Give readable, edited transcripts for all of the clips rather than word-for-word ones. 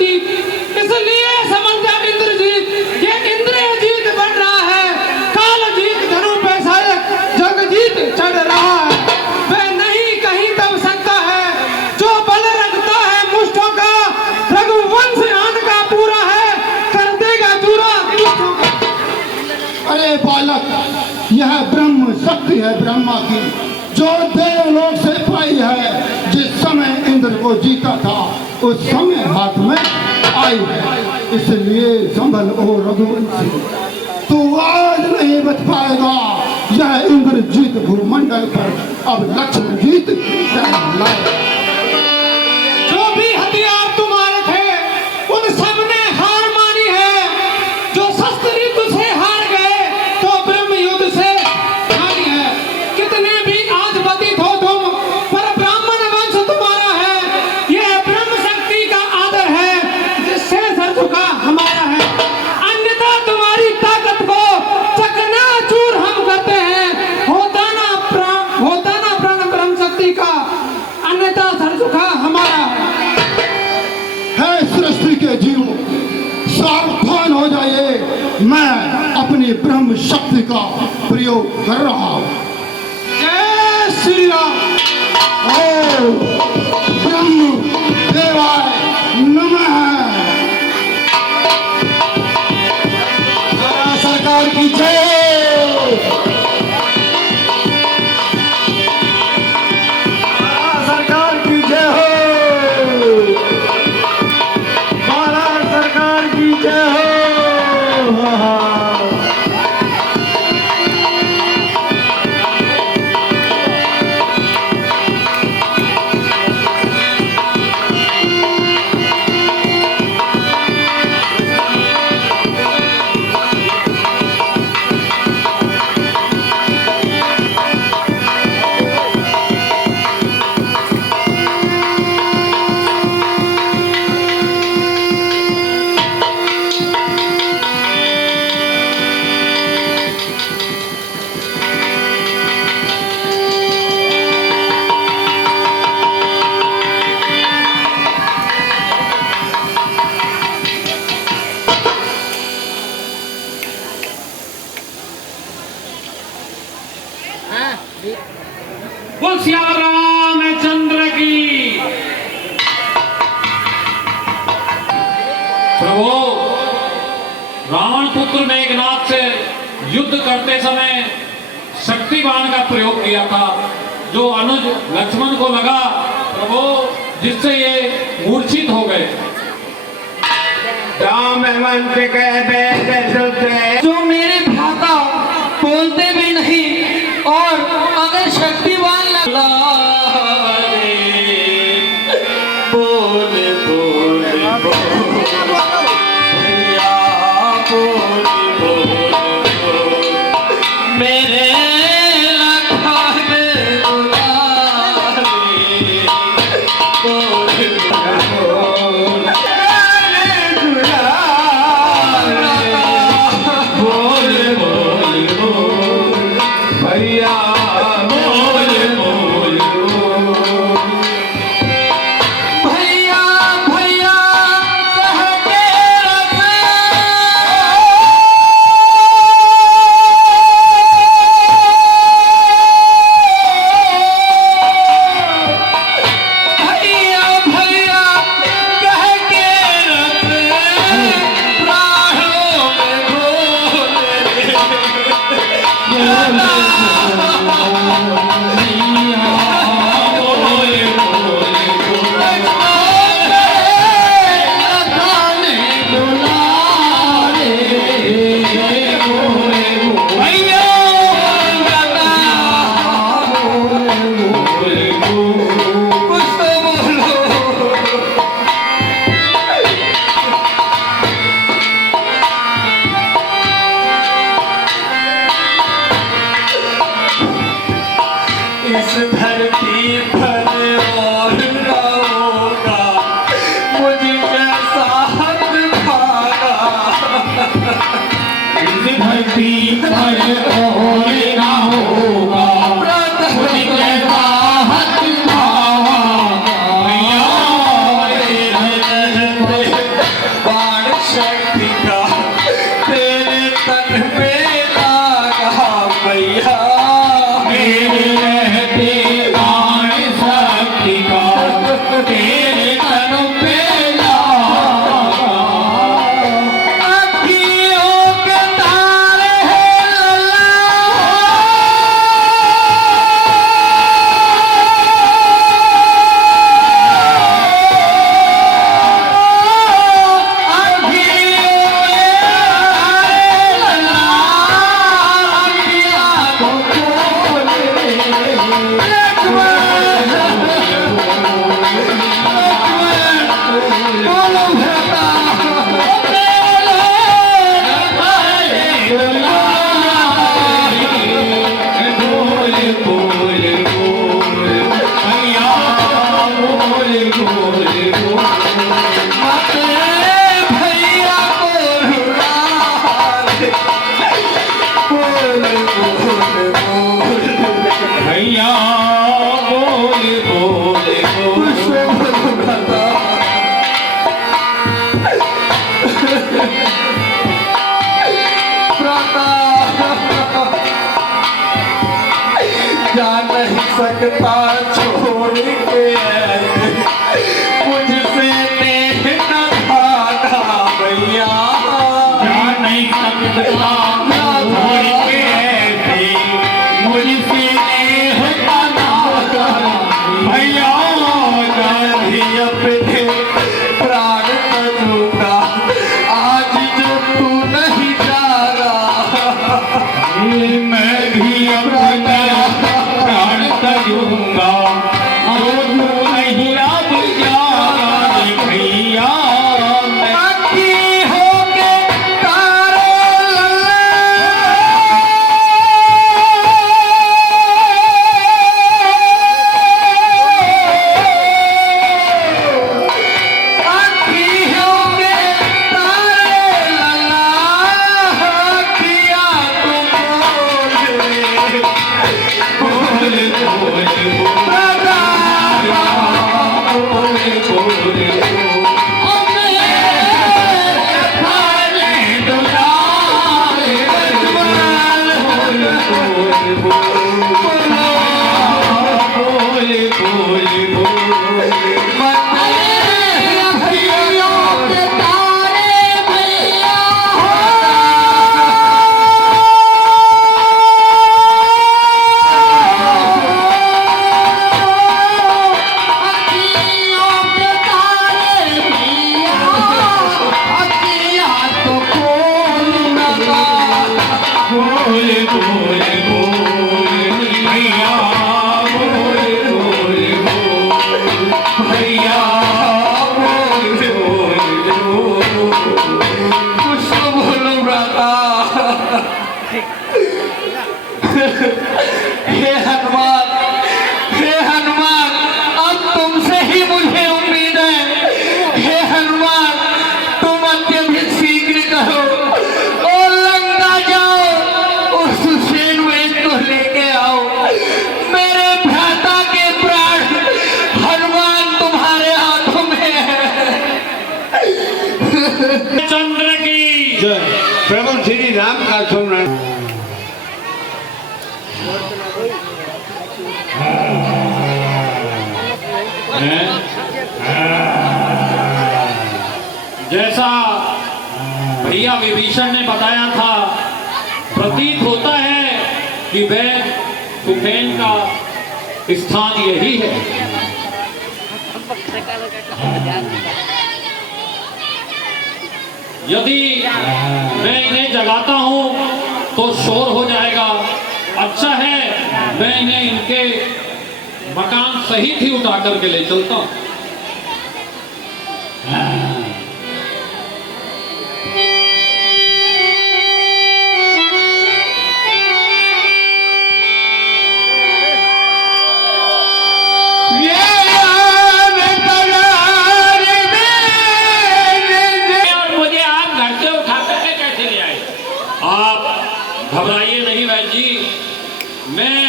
जीत, इसलिए समझ जा इंद्रजीत, ये इंद्रिय जीत बन रहा है, काल जीत धनु पे सायक जग जीत चढ़ रहा है। वह नहीं कहीं तब सकता है जो बल रखता है मुष्टों का, रघुवंश आन का पूरा है, कर देगा दूरा दुष्टों का। अरे बालक, यह ब्रह्म शक्ति है ब्रह्मा की, जो देवलोक से पाई है। जिस समय इंद्र को जीता था उस समय हाथ में आई है, इसलिए संभल ओ रघुवंशी, तू आज नहीं बच पाएगा। यह इंद्र जीत भूमंडल पर अब लक्ष्मण जीत लाए। जो भी हथियार तुम्हारे थे उन सब ने हार मानी है, जो शस्त्र युद्ध से हार गए तो ब्रह्म युद्ध से हारी है। कितने भी आज बधित हो तुम, पर ब्राह्मण वंश तुम्हारा है, यह ब्रह्म शक्ति का आदर है जिससे सर झुका हमारा है। अन्यथा तुम्हारी ताकत को चकनाचूर हम करते हैं, होता ना प्राण ब्रह्म शक्ति का, अन्यथा सर झुका हमारा है। सृष्टि के जीव सावधान हो जाइए, मैं अपनी ब्रह्म शक्ति का प्रयोग कर रहा हूं। जय श्री राम। ओ ब्रह्म देवाय नमः। सरकार की जय। सरकार की जय हो। महाराज सरकार की जय हो। बोल सिया रामचंद्र की। प्रभु, रावण पुत्र मेघनाथ से युद्ध करते समय शक्तिबाण का प्रयोग किया था, जो अनुज लक्ष्मण को लगा प्रभु, जिससे ये मूर्छित हो गए। जो मेरे भ्राता बोलते भी नहीं और अगर शक्तिवान लगा बोल बोल भैया बोल बोल मेरे सकता छोड़ के ऐसे मुझसे देह न भागा भैया जा नहीं सकता छोड़ के ऐसे मुझसे देह का नाता भैया गांधी अपने प्राण तजूगा आज जो तू नहीं जा रहा मैं भी अपना प्राण तजूंगा जो तू नहीं अब जा रहा भैया बाकी होके तारे आखी होके तारे लला किया कुछ तो बोलो भ्राता हे हनुमान अब तुमसे ही मुझे उम्मीद है हे हनुमान तुम अत्यधिक शीघ्र करो और लंका जाओ उस हुसैन वेद को लेके आओ मेरे भ्राता के प्राण हनुमान तुम्हारे हाथों में है चंद्र की प्रभु श्री राम का सुमरन। जैसा भैया विभीषण ने बताया था प्रतीत होता है कि वह सुखेन का स्थान यही है। यदि मैं इन्हें जगाता हूं तो शोर हो जाएगा। अच्छा है मैं इन्हें इनके मकान सहित ही उठा करके ले चलता हूं। मुझे आप घर से उठा करके कैसे ले आए? आप घबराइए नहीं वैद्य जी, मैं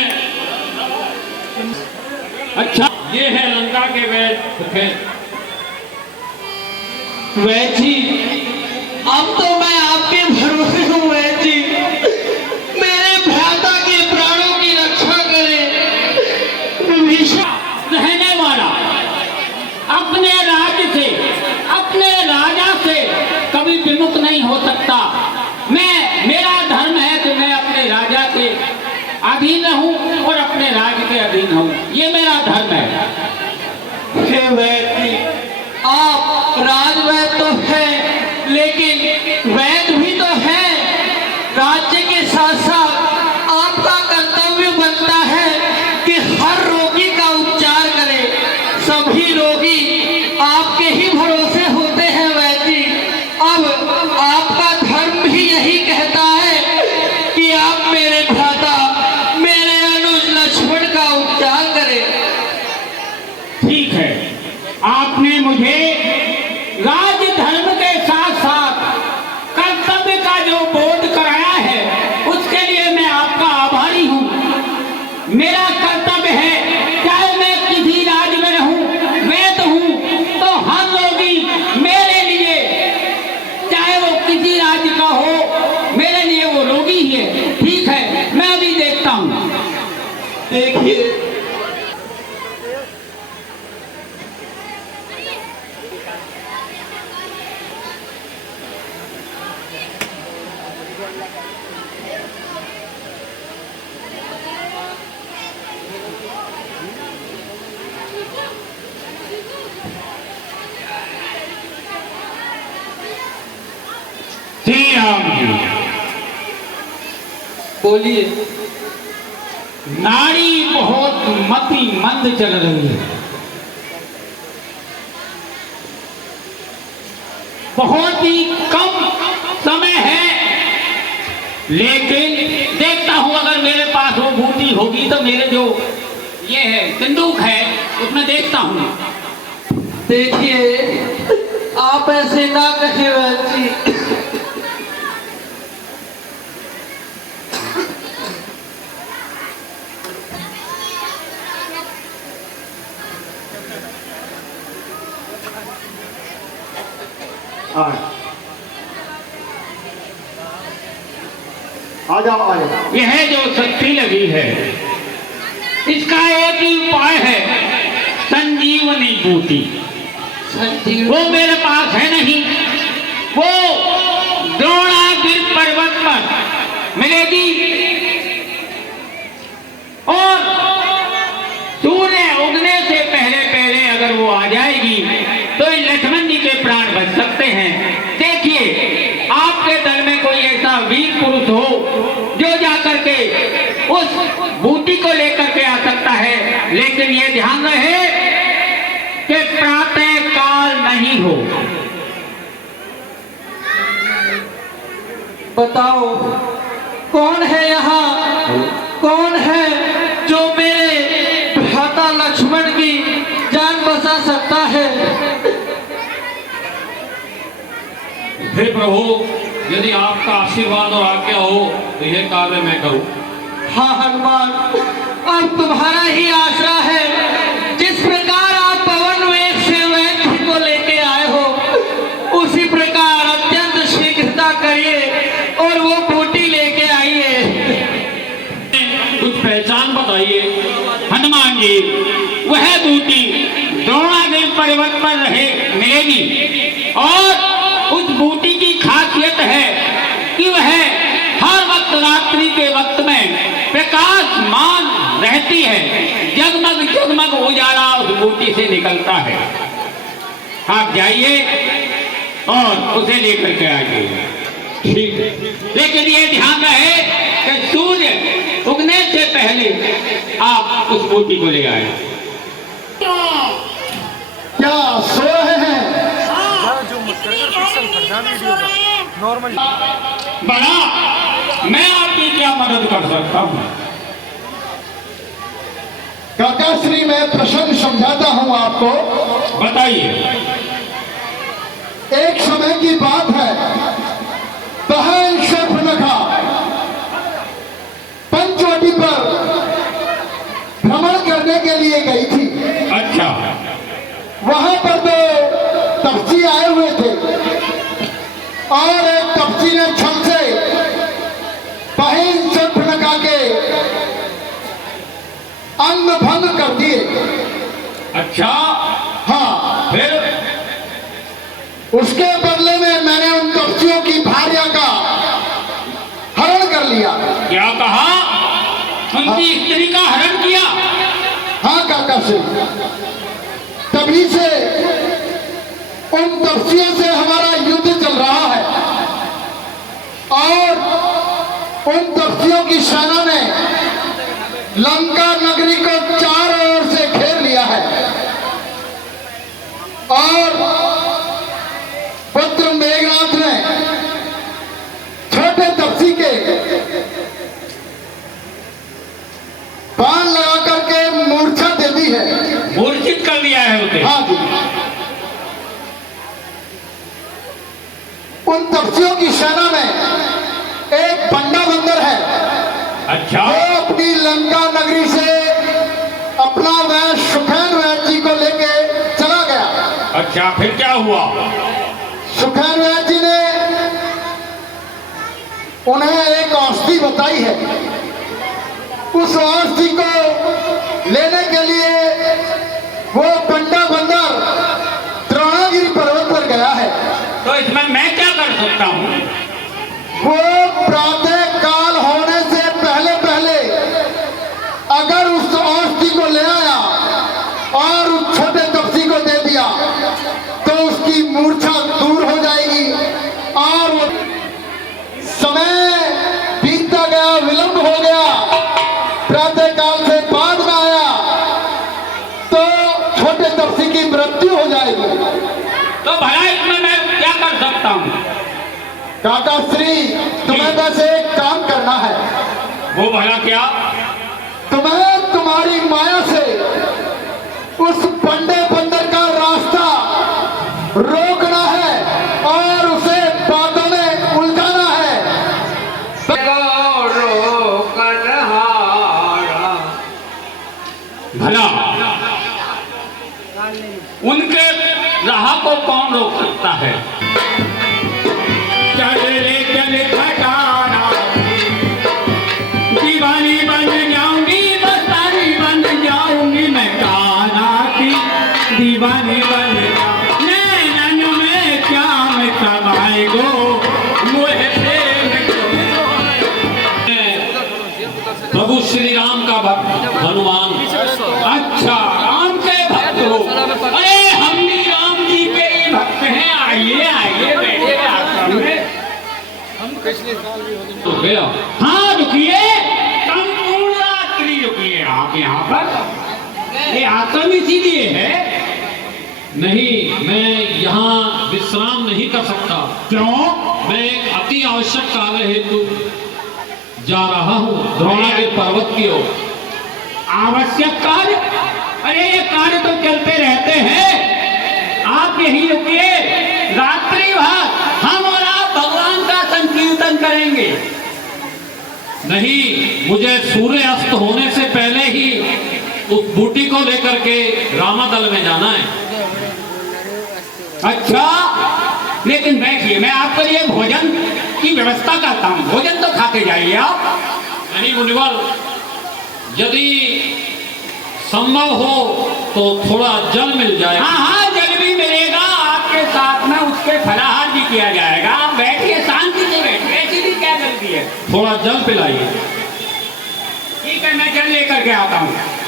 अच्छा ये है लंका के वैद्य वैद्य अब तो मैं आपके भरोसे हूँ वैद्य जी मेरे भ्राता के प्राणों की रक्षा करें। विभीषण रहने वाला अपने राज्य से अपने राजा से कभी विमुख नहीं हो सकता। मेरा धर्म है कि मैं अपने राजा के अधीन रहूं और अपने राज्य के अधीन रहूं, ये मेरा धर्म है। हे वैद्य आप राजवैद्य तो है लेकिन वैद्य भी तो है। राज्य के साथ साथ आपका कर्तव्य बनता है कि हर रोगी का उपचार करें। सभी रोगी आपके ही भरोसे होते हैं वैद्य जी। अब आपका धर्म भी यही कहता है कि आप मेरे भ्राता मेरे अनुज लक्ष्मण का उपचार करें। ठीक है, आपने मुझे राज धर्म के साथ साथ कर्तव्य का जो बोध कराया है उसके लिए मैं आपका आभारी हूँ। मेरा कर्तव्य है चाहे मैं किसी राज्य में रहूं वैद्य हूँ तो हर रोगी मेरे लिए चाहे वो किसी राज्य का हो मेरे लिए वो रोगी ही है। ठीक है मैं अभी देखता हूँ। देखिए राम जी। बोलिए। नारी बहुत मति मंद चल रही है, बहुत ही कम समय है, लेकिन देखता हूं अगर मेरे पास वो बूटी होगी तो मेरे जो ये है संदूक है उसमें देखता हूं। देखिए आप ऐसे ना कहे बहन जी। आ जाओ। यह जो शक्ति लगी है इसका एक ही उपाय है, संजीवनी बूटी। वो मेरे पास है नहीं, वो द्रोणागिर पर्वत पर मिलेगी और सूर्य उगने से पहले पहले अगर वो आ जाएगी तो लक्ष्मण जी के प्राण बच सकते हैं। देखिए आपके दल में कोई ऐसा वीर पुरुष हो जो जाकर के उस बूटी को लेकर के आ सकता है, लेकिन ये ध्यान रहे कि प्रातः काल नहीं हो। बताओ कौन है यहाँ, कौन है जो मेरे भ्राता लक्ष्मण की जान बचा सकता है। हे प्रभु, यदि आपका आशीर्वाद और आज्ञा हो तो यह कार्य मैं करूं। हाँ हनुमान, अब तुम्हारा ही आसरा है। जिस प्रकार आप पवन वेग से वैद्य को लेके आए हो उसी प्रकार अत्यंत शीघ्रता करिए और वो बूटी लेके आइए। कुछ पहचान बताइए हनुमान जी। वह बूटी द्रोणागिर पर्वत पर रहे मिलेगी और उस बूटी की खासियत है कि वह हर वक्त रात्रि के वक्त में प्रकाशमान रहती है, जगमग जगमग उजाला उस बूटी से निकलता है। आप जाइए और उसे लेकर के आइए। ठीक है, लेकिन ये ध्यान रहे कि सूर्य उगने से पहले आप उस बूटी को ले आए। क्या सो रहे हैं? बड़ा, मैं आपकी क्या मदद कर सकता हूँ? काका श्री, मैं प्रसंग समझाता हूँ आपको। बताइए। एक समय की बात है, बहन शर्फनखा पंचवटी पर भ्रमण करने के लिए गई थी। अच्छा। वहां पर दो तपसी आए हुए थे और एक तपसी ने छल से बहन शर्फनखा के अंग भंग कर दिए। अच्छा, हाँ, फिर? उसके बदले में मैंने उन तपसियों की भार्या का हरण कर लिया। क्या कहा? उनकी स्त्री का हरण किया? हाँ काका से, तभी से उन तपसियों से हमारा युद्ध चल रहा है और उन तपसियों की सेना ने लंका नगरी को चारों ओर से घेर लिया है और पुत्र मेघनाथ ने छोटे तपसी के बाण लगा करके मूर्छा दे दी है। मूर्छित कर दिया है उसे? हाँ जी। उन तपसियों की सेना में एक बंडा बंदर है। अच्छा। वो अपनी लंका नगरी से अपना वह सुखैन वैद्य जी को लेके चला गया। अच्छा, फिर क्या हुआ? सुखैन वैद्य जी ने उन्हें एक औषधि बताई है। उस औषधि को लेने के लिए वो बंडा बंदर द्रोणागिरी पर्वत पर गया है। तो इसमें मैं क्या कर सकता हूँ? वो प्रातः काल होने से पहले पहले अगर उस औषधि को ले आया और उस छोटे तपसी को दे दिया तो उसकी मूर्छा दूर हो जाएगी और वो तो भला इसमें मैं क्या कर सकता हूँ? काका श्री, तुम्हें बस एक काम करना है। वो भला क्या? तुम्हें तुम्हारी माया से उस बंडे बंदर का रास्ता रोकना है और उसे बातों में उलझाना है। भला उनके राह को कौन रोक सकता है? चल रे चल खटारा, दीवानी बन जाऊंगी, मस्तानी बन जाऊंगी, मैं कान्हा की दीवानी बन जाऊंगी। नैनन में क्या मैं समाए गो, मुझे प्रेम प्रभु श्री राम का भक्त हनुमान। अच्छा, राम के भक्त हो? अरे हम भी राम जी के ही भक्त हैं। आइए आइए बैठे आश्रम में। रुकिए। हाँ रुकिए, संपूर्ण रात्रि रुकिए आप यहाँ पर। ये आश्रम इसीलिए है। नहीं, मैं यहाँ विश्राम नहीं कर सकता। क्यों? मैं एक अति आवश्यक कार्य हेतु जा रहा हूँ द्रोणागिरि पर्वत की ओर। आवश्यक कार्य? अरे ये कार्य तो चलते रहते हैं, आप यही रुकिए। रात्रि भर हम और आप भगवान का संकीर्तन करेंगे। नहीं, मुझे सूर्य अस्त होने से पहले ही उस बूटी को लेकर के रामादल में जाना है। अच्छा, लेकिन बैठिए, मैं आपके लिए भोजन की व्यवस्था करता हूँ। भोजन तो खाते जाइए आप। नहीं मुनिवर, यदि संभव हो तो थोड़ा जल मिल जाए। हाँ हाँ, जल भी मिलेगा आपके साथ में, उसके फलाहार भी किया जाएगा। आप बैठिए, शांति से बैठिए, ऐसी भी क्या गलती है। थोड़ा जल पिलाइए। ठीक है, मैं जल लेकर के आता हूँ।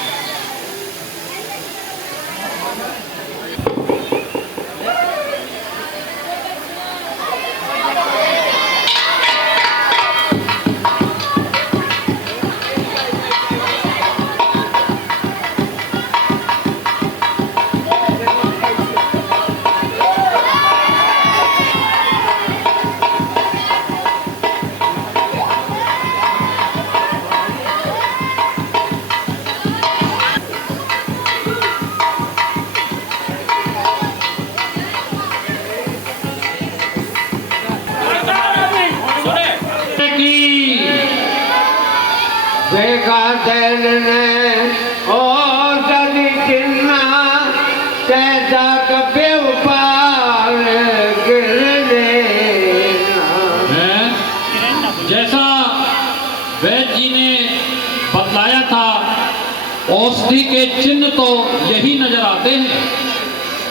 देखा तेल ने और कभी किन्ना कैसा कपे उपार गिरने। जैसा वैद्य जी ने बतलाया था, औषधि के चिन्ह तो यही नजर आते हैं,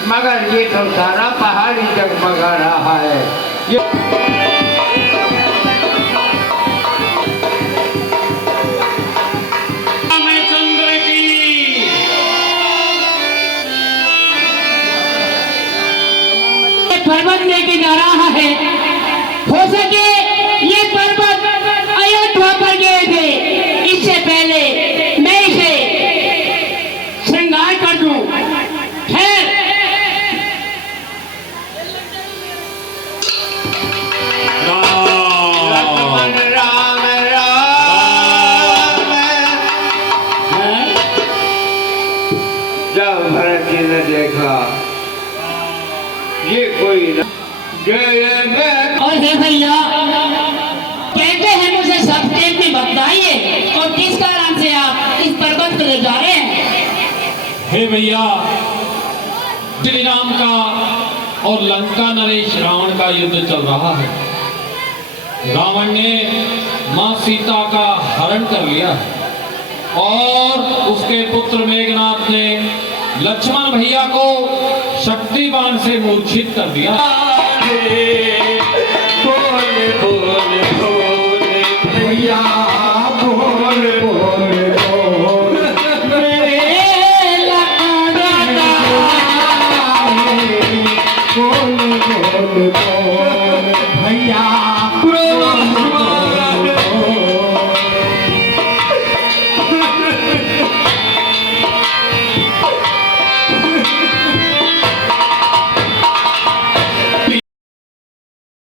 मगर ये तो सारा पहाड़ी जगमगा रहा है। ये पर्वत लेके जा रहा है। हो सके ये पर्वत अयोध्या पर गए थे, इससे पहले मैं इसे श्रृंगार कर दूं। खैर, राम राम राम। जब भरत जी ने देखा ये कोई और हे भैया, कहते हैं मुझे सब प्रेम की बताइए, और किस कारण से आप इस पर्वत को ले जा रहे हैं? हे भैया, श्री राम का और लंका नरेश रावण का युद्ध चल रहा है। रावण ने मां सीता का हरण कर लिया है और उसके पुत्र मेघनाथ ने लक्ष्मण भैया को शक्ति बाण से मूर्छित कर दिया।